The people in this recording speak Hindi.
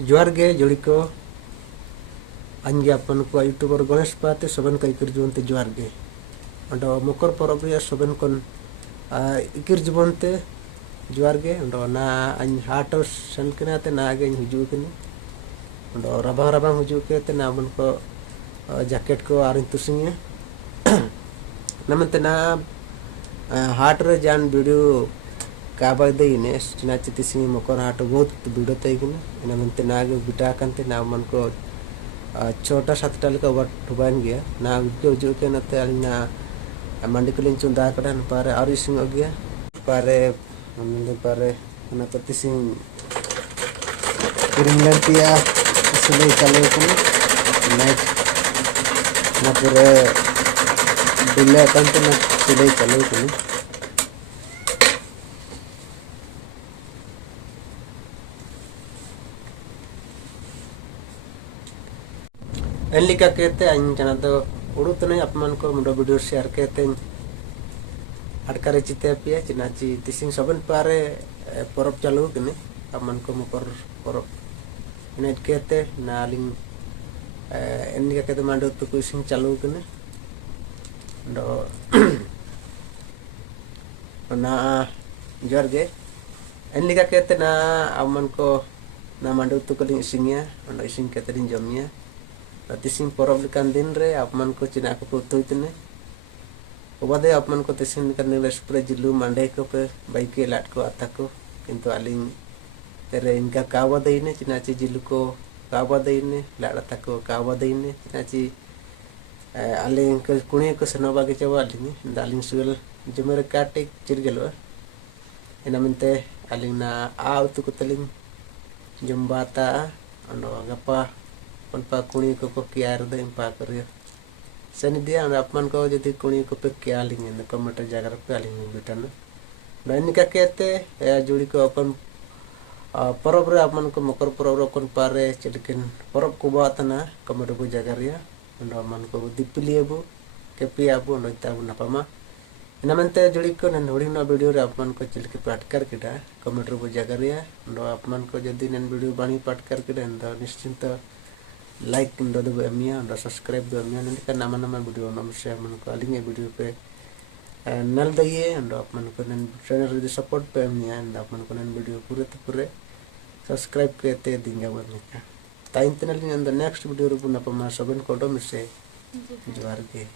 जोहार गे जोड़ी को आंगे अपन को यूट्यूबर गणेश पाते सबन का इकर जीवन ते जोहार गे अंडो मकर परब रे सबन कोन इकर जीवन ते जोहार गे अंडो ना अन हाट सन कना ते ना गे हुजू कनी अंडो रबा रबा हुजू के ते ना मन को जैकेट को आरिन तुसिंगे नमते ना हाट रे जान वीडियो काबा दे इने चिना चितिसी मकर हाट बहुत वीडियो तई कने इना मनते ना गे बिटा कंते ना मन को छोटा सातटा लेका वाट ठुबान गया ना जो जो के नते अलिना मंडी कलिन चुंदा कड़ा पारे आरी सिंग गया पारे हमने पारे ना पतिसी किरिंगलतिया इसले चले कने नाइट ना पूरे बिल्ले कंते ना इसले चले कने एनलिका कहते हैं जना तो उड़ूत नहीं अपमान को मुंडो वीडियो शेयर कहते हैं अटकारे चिते पिया चिनाची तिसिंग सबन पारे परब चालू कने अपमान को मकर परब इनेट कहते नालिंग एनलिका कहते मांडो तो कुछ चालू कने दो ना जोर गे एनलिका कहते ना अपमान को ना मांडो तो कलिंग सिंगिया अंडो इसिंग कहते दिन जमिया तिसिंग परब लेकान दिन रे आपमान को चिना को पुतुई तने ओबादे आपमान को तिसिंग लेकान ने स्प्रे जिलु मांडे को पे बाइके लाट को आता को किंतु आलिंग तेरे इनका कावा देने चिनाची जिलु को कावा देने लाट आता को कावा देने चिनाची आलिंग को कुणी को सनोबा के चवा आलिंग दालिंग सुल जमरे काटे चिरगलो इना मनते आलिंग ना आउ तो कतलिंग जम्बाता अंडो गपा पा कुणी को कियार दे पा करियो सनी दिया अपमान को यदि कुणी को पे क्या लिंगे न कमेंट जगह पे लिंगे बेटा न नैन का कहते जुड़ी को अपन परब रे अपमान को मकर परब रे अपन पारे चलकिन परब को बात ना कमेंट को जगह रिया न मन को दिपलिएबो केपियाबो नोता नपामा ina mente जुड़ी को नन होड़ी ना वीडियो रे अपमान को चलके पाट कर केटा कमेंट रो जगह रिया न अपमान को यदि नन वीडियो बानी पाट कर के न निश्चिंत लाइक दो दो एमिया और सब्सक्राइब दो एमिया नंदी का नामा नामा वीडियो नम से मन को अलिंगे वीडियो पे नल दइए और आप मन को नन चैनल रे सपोर्ट पे एमिया और आप मन को नन वीडियो पूरे तो पूरे सब्सक्राइब करते दिंगा वन का ताइन तनल इन द नेक्स्ट वीडियो रे पुना पमा सबन कोडो में से जोहार के